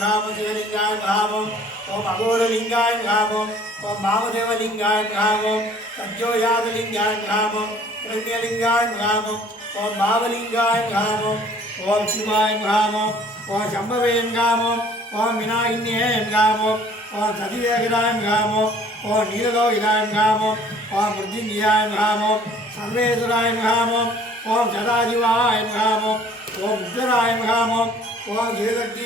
नमः शिवलिंगाय नमः ओम अघोरलिंगाय नमः ओम वामदेवलिंगाय नमः सज्जोयादलिंगाय नमः हिरण्यलिंगाय नमः ओम भावलिंगाय नमः ओम शिवाय नमः ओम शंभवे नमः ओम विनायिन्ये नमः ओम सतीवेगराय नमः ओम नीललोहिताय नमः ओम मृत्युंजयाय नमः सर्वेश्वराय नमः ओम सदाशिवाय नमः ओम उग्राय नमः ओम जयशक्ति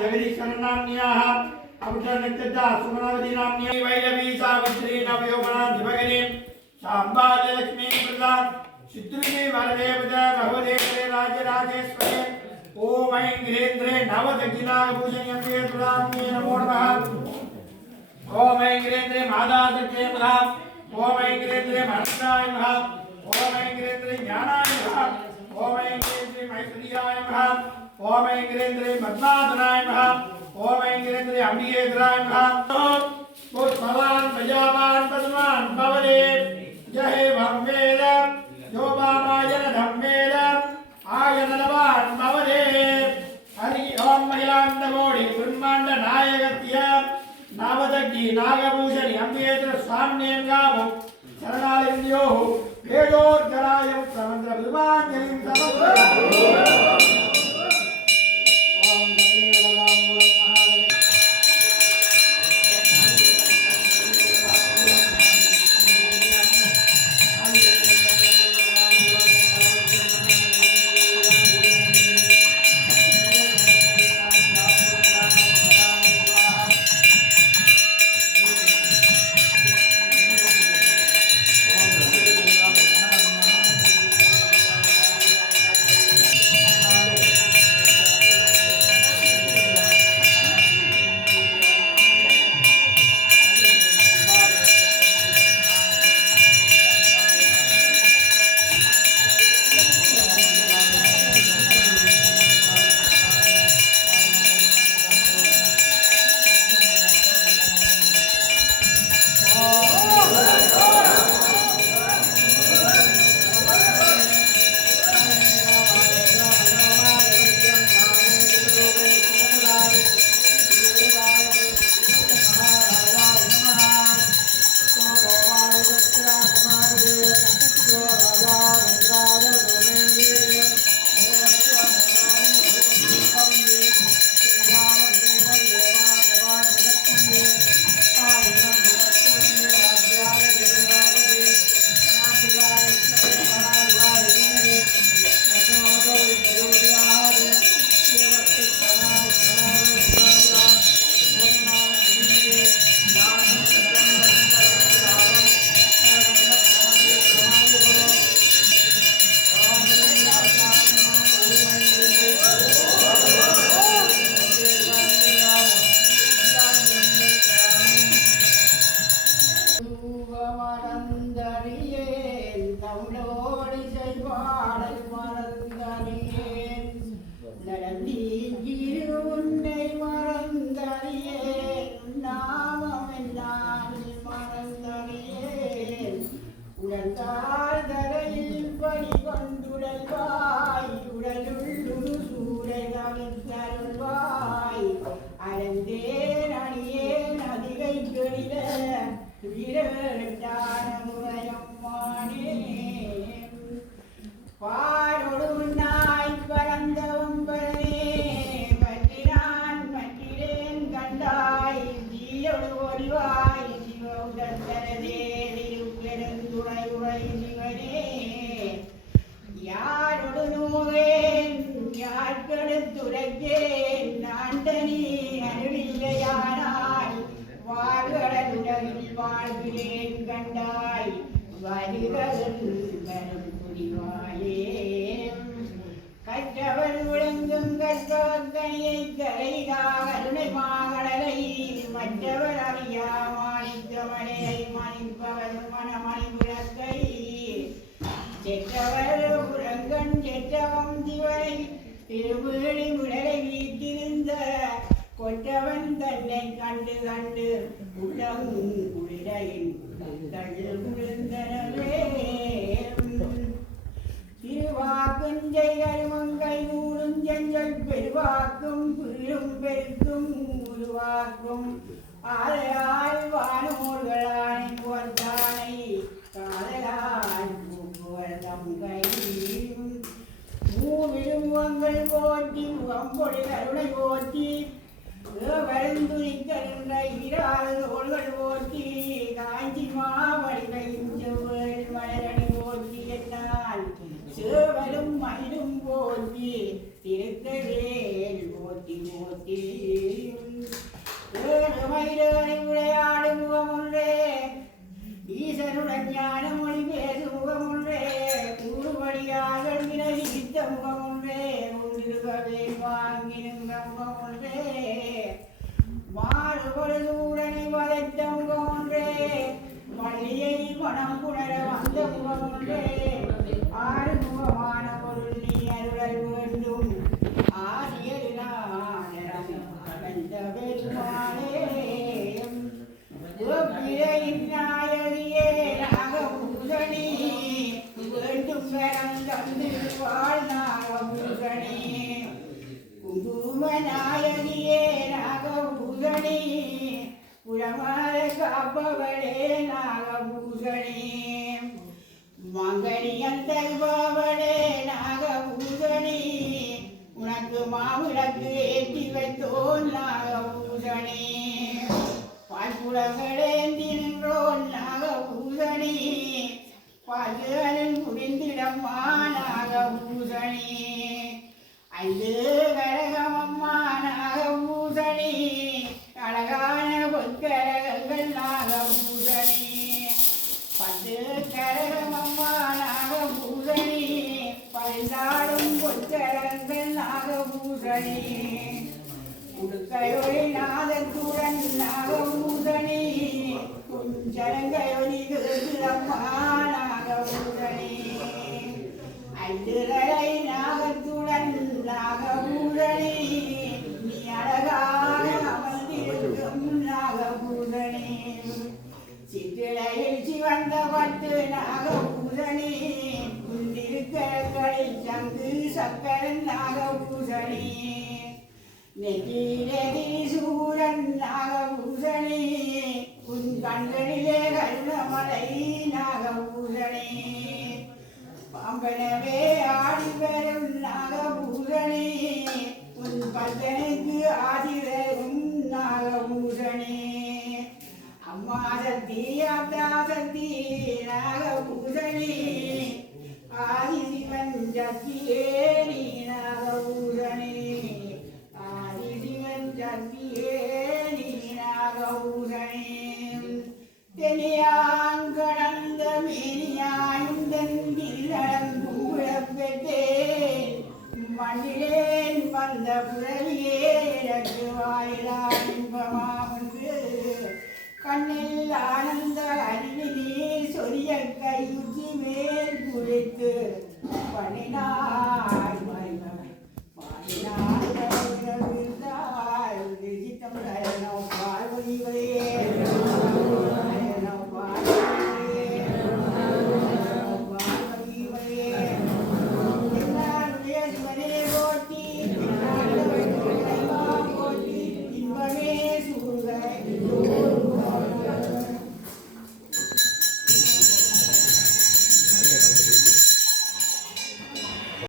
जगदीश्वरनाम्न्याः अवसरनक्षत्रा सुमनवती नाम्न्या वैरवी सावित्री नवयोगना दिवगने शाम्बालक्ष्मी प्रदा चित्रुके वरदेवता भवदेवते राजराजेश्वरे ओम ऐं ह्रीं नवदक्षिणाभूषण्यम्बे तुलाम्ये नमो नमः ओम ऐं ह्रीं मादादत्ते नमः ओम ऐं ह्रीं मनसाय नमः ओम ऐं ह्रीं ज्ञानाय नमः ओम ऐं ह्रीं मैत्रियाय नमः ओम ऐं ह्रीं पद्मासनाय नमः ओम ऐं ह्रीं अम्बिकेश्वराय नमः पुष्पवान् प्रजावान् पद्मान् भवते जहे भवेद यो वामायन धम्मेद आयनवान् भवते हरि ओम महिलाण्डकोटि ब्रह्माण्ड नायकस्य नावदग्गी नागभूषणि अम्बेश्वर स्वाम्येङ्गामो शरणालयोः वेदोर्जरायं समन्त्र विद्वाञ्जलिं समर्पयामि ஈரட்டானமுறையம்மானே பாரொடு நாய் பரந்தவம்பரே பற்றினான் பற்றினேன் கண்டாய் ஜீயோடு ஒளிவாய் சிவவுடத்தனதே திருப்பெருந்துறை உரை சிவனே யாரொடு நோவேன் யார்கெடுத்துரைக்கேன் நாண்டனி அருளில்லையானாய் வாழ்கடலுலகில் வாழ்கிறேன் கண்டாய் வருகவன் வரும் புரிவாயே கற்றவர் விளங்கும் கற்பவக்கணியை கரைதா கருணை மாகடலை மற்றவர் அறியா மாணிக்கமலையை மணிப்பவர் மணமணி விளக்கை செற்றவர் புறங்கண் செற்றவம் சிவனை திருவேணி உடலை வீட்டிருந்த கொற்றவன் தன்னை கண்டு கண்டு உலகம் குளிரையின் விழுந்தனவே திருவாக்குஞ்சை கருமங்கை நூலும் செஞ்சல் பெருவாக்கும் பெரும் பெருக்கும் உருவாக்கும் ஆலையால் வானோர்களானை போர்த்தானை காதலால் பூக்குவர்தம் கை மூவிருமுகங்கள் போற்றி முகம்பொழி கருணை போற்றி வருந்துரிக்கின்ற ஈராறு தோள்கள் போற்றி காஞ்சி மாவடிவையும் செவ்வேள் மலரணி போற்றி என்னால் சேவலும் மயிலும் போற்றி திருக்கவேல் போற்றி போற்றி மயிலேறி விளையாடும் முகமொன்றே ஈசனுடன் ஞான மொழி பேசும் முகமொன்றே கூறுபடியாக வினவித்த முகமொன்றே உண்டிருக்கவே வாங்கினும் முகமொன்றே மாறுபொழுதூடனை வளைத்த முகமொன்றே மல்லியை மனம் புணர வந்த முகமொன்றே ஆறு முகமான பொருள் நீ அருளல் வேண்டும் ஆசியருளான பெருமாளே நாயகியே நாகபூஷணி வேண்டும் கரம் தந்து வாழ் நாகபூஷணி குங்கும நாயகியே நாகபூஷணி புறமாற காப்பவளே நாகபூஷணி மங்கனியன் தருபவளே நாகபூஷணி உனக்கு மாவிளக்கு ஏற்றி வைத்தோன் நாகபூஷணி பால்புலங்களேந்தி நின்றோன் நாகபூஷணி பால்களில் முடிந்திடம்மா நாகபூஷணி ஐந்து கரகமம்மா நாகபூஷணி அழகான பொற்கரகங்கள் நாகபூஷணி பத்து கரகமம்மா நாகபூஷணி பரிந்தாடும் பொற்கரகங்கள் நாகபூஷணி உடுக்கையொலி நாதத்துடன் நாகபூஷணி குஞ்சரங்கையொலி கேட்கிறம்மா நாகபூஷணி ஐந்துகளை நாகத்துடன் நாகபூஷணி நீ அழகான அமர்ந்திருக்கும் நாகபூஷணி சிற்றிலையில் சிவந்த பட்டு நாகபூஷணி குந்திருக்களில் சங்கு சக்கரன் நாகபூஷணி நெற்றியிலே திரிசூரன் நாகபூஷணி உன் கண்களிலே கருணமலை நாகபூஷணி பாம்பனவே ஆடி வரும் நாகபூஷணி உன் பத்தனுக்கு ஆதிரகும் நாகபூஷணி அம்மா சக்தி அத்தா சக்தி நாகபூஷணி ஆதிசிவன் சக்தியே நீ நாகபூஷணி தெளியாங்கடந்த மேனியாயும் தென்பில்லடங்கும் விளப்பெற்றேன் மண்ணிலேன் வந்த புறவியே எனக்கு வாயிலான் இன்பமாகுன்று கண்ணில் ஆனந்த அருவி நீர் சொரிய கையுச்சி மேல் குளித்து பண்ணினார்